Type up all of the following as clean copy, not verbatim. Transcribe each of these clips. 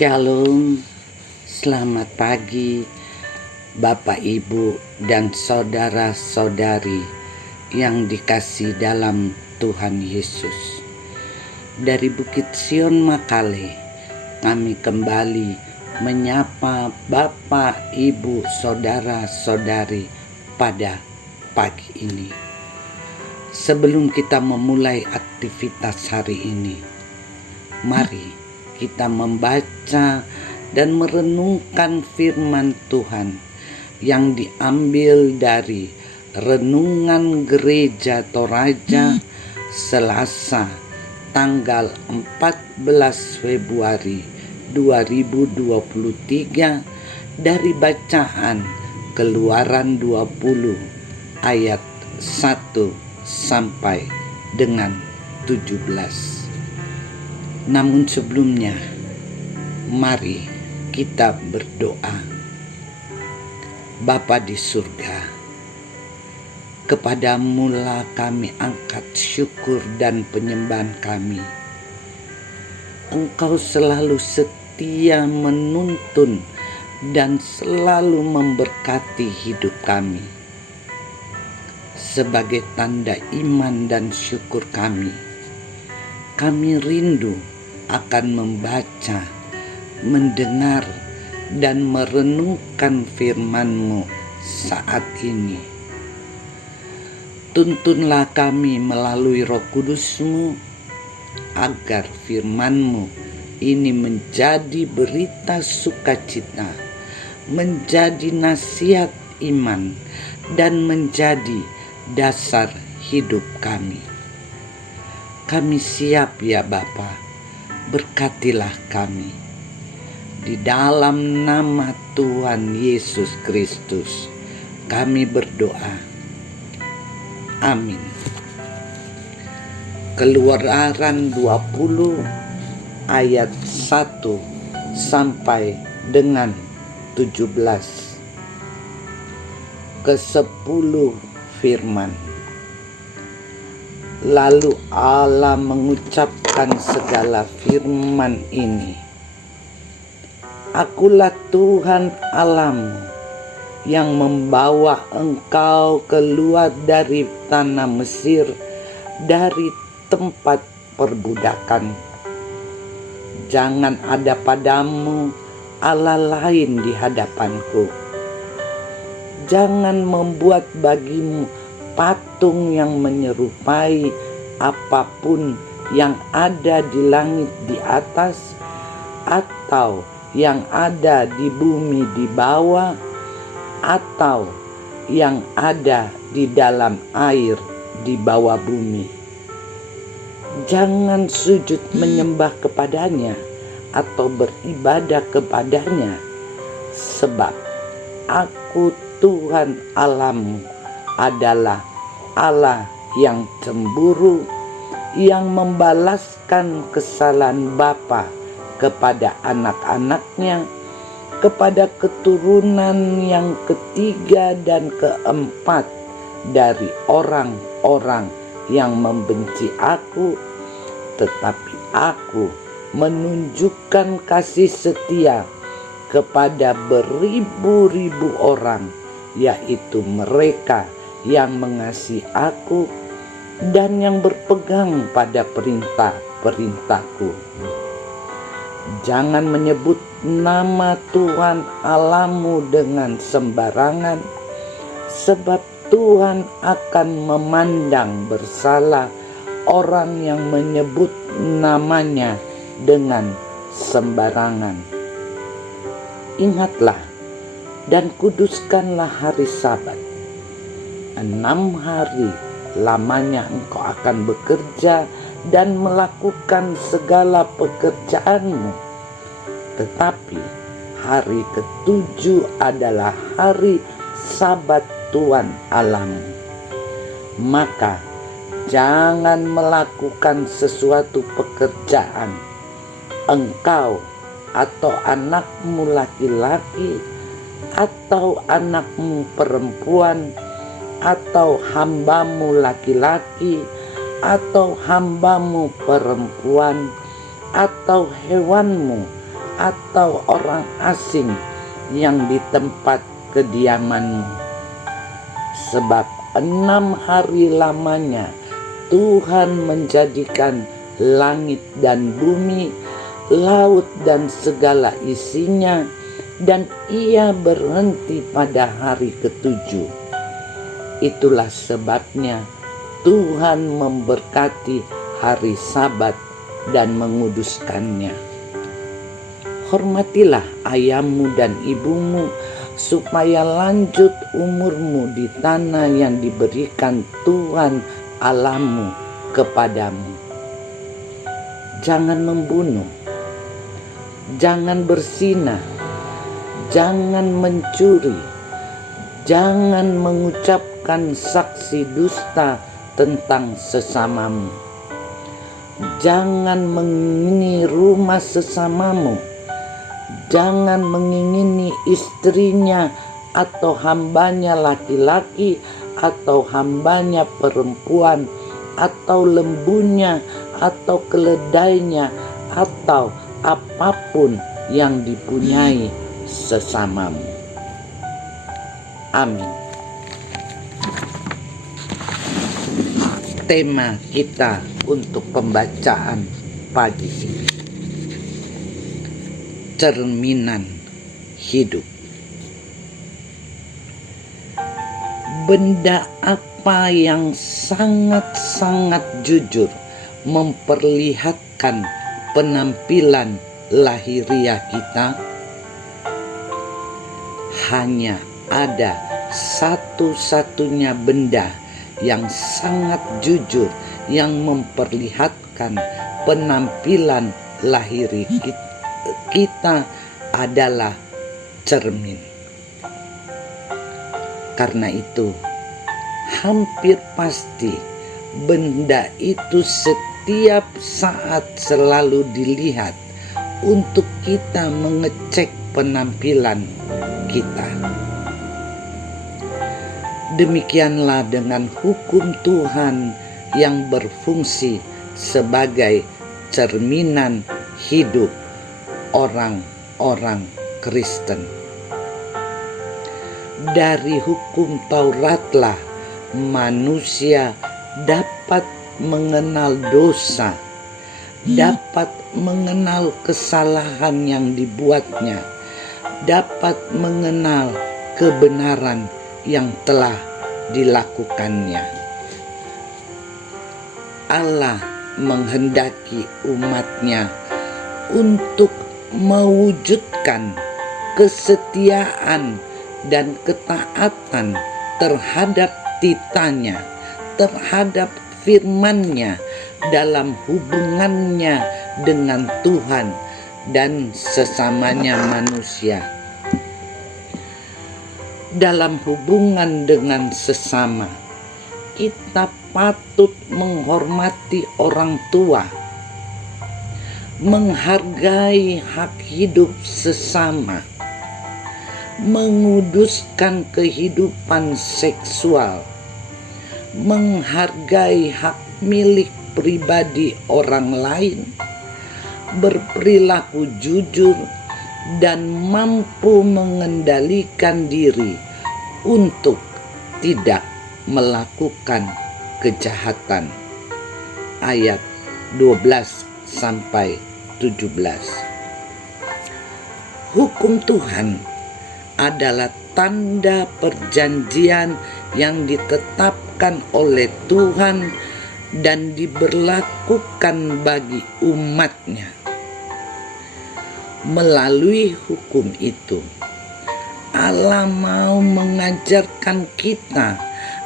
Shalom, selamat pagi Bapak Ibu dan saudara-saudari yang dikasihi dalam Tuhan Yesus. Dari Bukit Sion Makale, kami kembali menyapa Bapak, Ibu, saudara-saudari pada pagi ini. Sebelum kita memulai aktivitas hari ini, mari kita membaca dan merenungkan firman Tuhan yang diambil dari Renungan Gereja Toraja Selasa tanggal 14 Februari 2023 dari bacaan Keluaran 20 ayat 1 sampai dengan 17. Namun sebelumnya, mari kita berdoa. Bapa di surga, kepadamu-lah kami angkat syukur dan penyembahan kami. Engkau selalu setia menuntun dan selalu memberkati hidup kami. Sebagai tanda iman dan syukur kami rindu akan membaca, mendengar, dan merenungkan firman-Mu saat ini. Tuntunlah kami melalui Roh Kudus-Mu, agar firman-Mu ini menjadi berita sukacita, menjadi nasihat iman, dan menjadi dasar hidup kami. Kami siap ya Bapa, berkatilah kami. Di dalam nama Tuhan Yesus Kristus kami berdoa. Amin. Keluaran 20 ayat 1 sampai dengan 17. Ke-10 firman. Lalu Allah mengucapkan segala firman ini. Akulah Tuhan Allahmu yang membawa engkau keluar dari tanah Mesir, dari tempat perbudakan. Jangan ada padamu Allah lain di hadapanku. Jangan membuat bagimu patung yang menyerupai apapun yang ada di langit di atas, atau yang ada di bumi di bawah, atau yang ada di dalam air di bawah bumi. Jangan sujud menyembah kepadanya atau beribadah kepadanya, sebab Aku Tuhan Allahmu adalah Allah yang cemburu, yang membalaskan kesalahan bapa kepada anak-anaknya, kepada keturunan yang ketiga dan keempat dari orang-orang yang membenci Aku, tetapi Aku menunjukkan kasih setia kepada beribu-ribu orang, yaitu mereka yang mengasihi Aku dan yang berpegang pada perintah-perintahku. Jangan menyebut nama Tuhan Allahmu dengan sembarangan, sebab Tuhan akan memandang bersalah orang yang menyebut namanya dengan sembarangan. Ingatlah dan kuduskanlah hari Sabat. 6 hari lamanya engkau akan bekerja dan melakukan segala pekerjaanmu. Tetapi hari ke-7 adalah hari Sabat Tuhan Allahmu. Maka jangan melakukan sesuatu pekerjaan, engkau atau anakmu laki-laki, atau anakmu perempuan, atau hambamu laki-laki, atau hambamu perempuan, atau hewanmu, atau orang asing yang di tempat kediamanmu. Sebab 6 hari lamanya Tuhan menjadikan langit dan bumi, laut dan segala isinya, dan ia berhenti pada hari ke-7. Itulah sebabnya Tuhan memberkati hari Sabat dan menguduskannya. Hormatilah ayahmu dan ibumu, supaya lanjut umurmu di tanah yang diberikan Tuhan Allahmu kepadamu. Jangan membunuh, jangan berzina, jangan mencuri, jangan mengucapkan saksi dusta tentang sesamamu, jangan mengingini rumah sesamamu, jangan mengingini istrinya atau hambanya laki-laki atau hambanya perempuan atau lembunya atau keledainya atau apapun yang dipunyai sesamamu. Amin. Tema kita untuk pembacaan pagi ini, cerminan hidup. Benda apa yang sangat-sangat jujur memperlihatkan penampilan lahiriah kita? Hanya ada satu-satunya benda yang sangat jujur yang memperlihatkan penampilan lahiriah kita adalah cermin. Karena itu, hampir pasti benda itu setiap saat selalu dilihat untuk kita mengecek penampilan kita. Demikianlah dengan hukum Tuhan yang berfungsi sebagai cerminan hidup orang-orang Kristen. Dari hukum Tauratlah manusia dapat mengenal dosa, dapat mengenal kesalahan yang dibuatnya, dapat mengenal kebenaran yang telah dilakukannya. Allah menghendaki umatnya untuk mewujudkan kesetiaan dan ketaatan terhadap titanya, terhadap firman-Nya dalam hubungannya dengan Tuhan dan sesamanya manusia. Dalam hubungan dengan sesama, kita patut menghormati orang tua, menghargai hak hidup sesama, menguduskan kehidupan seksual, menghargai hak milik pribadi orang lain, berperilaku jujur, dan mampu mengendalikan diri untuk tidak melakukan kejahatan. Ayat 12-17. Hukum Tuhan adalah tanda perjanjian yang ditetapkan oleh Tuhan dan diberlakukan bagi umat-Nya. Melalui hukum itu, Allah mau mengajarkan kita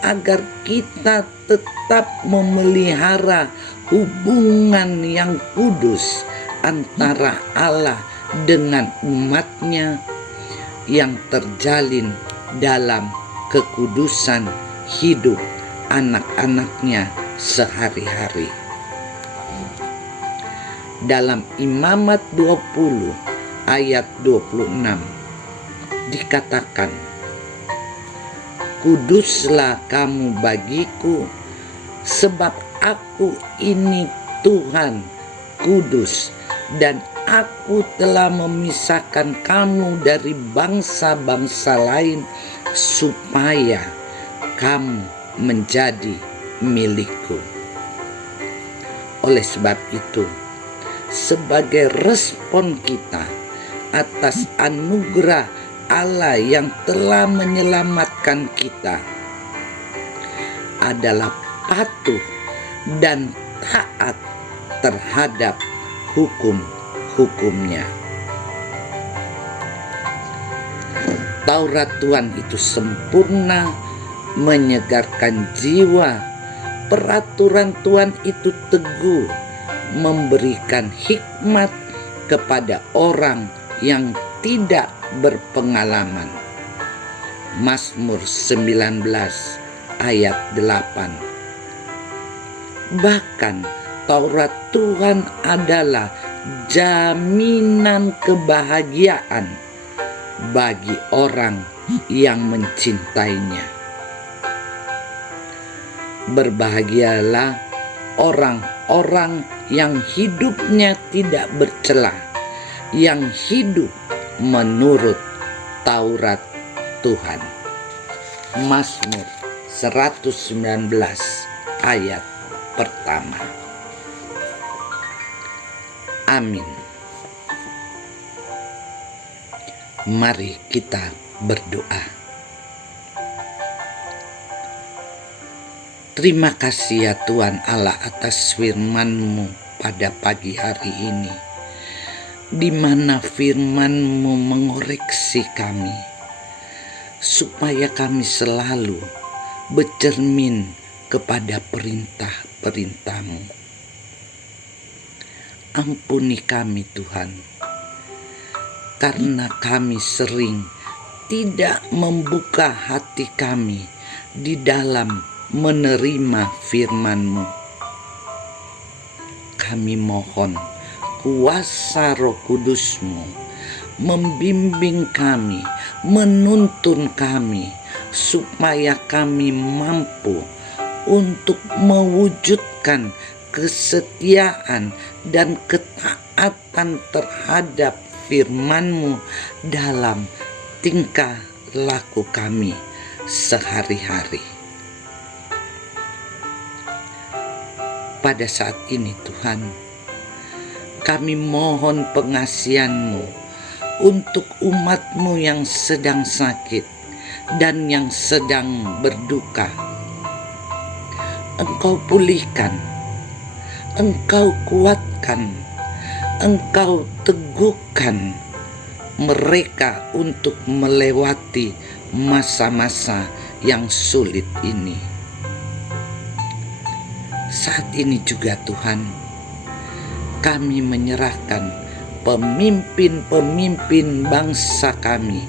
agar kita tetap memelihara hubungan yang kudus antara Allah dengan umat-Nya yang terjalin dalam kekudusan hidup anak-anaknya sehari-hari. Dalam Imamat 20 ayat 26 dikatakan, "Kuduslah kamu bagiku, sebab aku ini Tuhan, kudus, dan Aku telah memisahkan kamu dari bangsa-bangsa lain supaya kamu menjadi milikku. Oleh sebab itu, sebagai respon kita atas anugerah Allah yang telah menyelamatkan kita adalah patuh dan taat terhadap hukum-hukumnya. Taurat Tuhan itu sempurna, menyegarkan jiwa. Peraturan Tuhan itu teguh, memberikan hikmat kepada orang yang tidak berpengalaman. Mazmur 19 ayat 8. Bahkan Taurat Tuhan adalah jaminan kebahagiaan bagi orang yang mencintainya. Berbahagialah orang-orang yang hidupnya tidak bercela, yang hidup menurut Taurat Tuhan. Mazmur 119 ayat pertama. Amin. Mari kita berdoa. Terima kasih ya Tuhan Allah atas firman-Mu pada pagi hari ini, di mana firman-Mu mengoreksi kami, supaya kami selalu bercermin kepada perintah-perintah-Mu. Ampuni kami Tuhan, karena kami sering tidak membuka hati kami di dalam menerima firman-Mu. Kami mohon kuasa Roh Kudus-Mu membimbing kami, menuntun kami, supaya kami mampu untuk mewujudkan kesetiaan dan ketaatan terhadap firman-Mu dalam tingkah laku kami sehari-hari. Pada saat ini Tuhan, kami mohon pengasihan-Mu untuk umat-Mu yang sedang sakit dan yang sedang berduka. Engkau pulihkan, Engkau kuatkan, Engkau teguhkan mereka untuk melewati masa-masa yang sulit ini. Saat ini juga Tuhan, kami menyerahkan pemimpin-pemimpin bangsa kami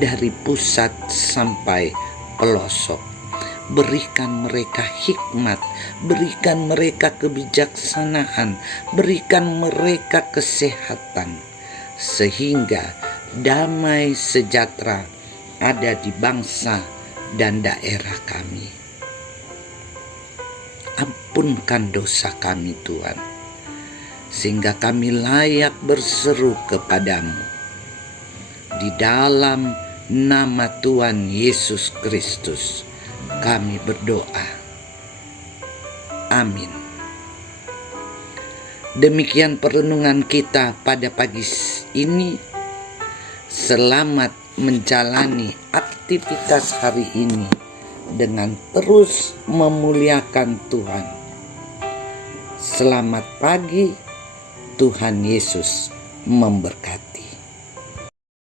dari pusat sampai pelosok. Berikan mereka hikmat, berikan mereka kebijaksanaan, berikan mereka kesehatan, sehingga damai sejahtera ada di bangsa dan daerah kami. Ampunkan dosa kami Tuhan, sehingga kami layak berseru kepadamu. Di dalam nama Tuhan Yesus Kristus kami berdoa. Amin. Demikian perenungan kita pada pagi ini. Selamat menjalani aktivitas hari ini dengan terus memuliakan Tuhan. Selamat pagi, Tuhan Yesus memberkati.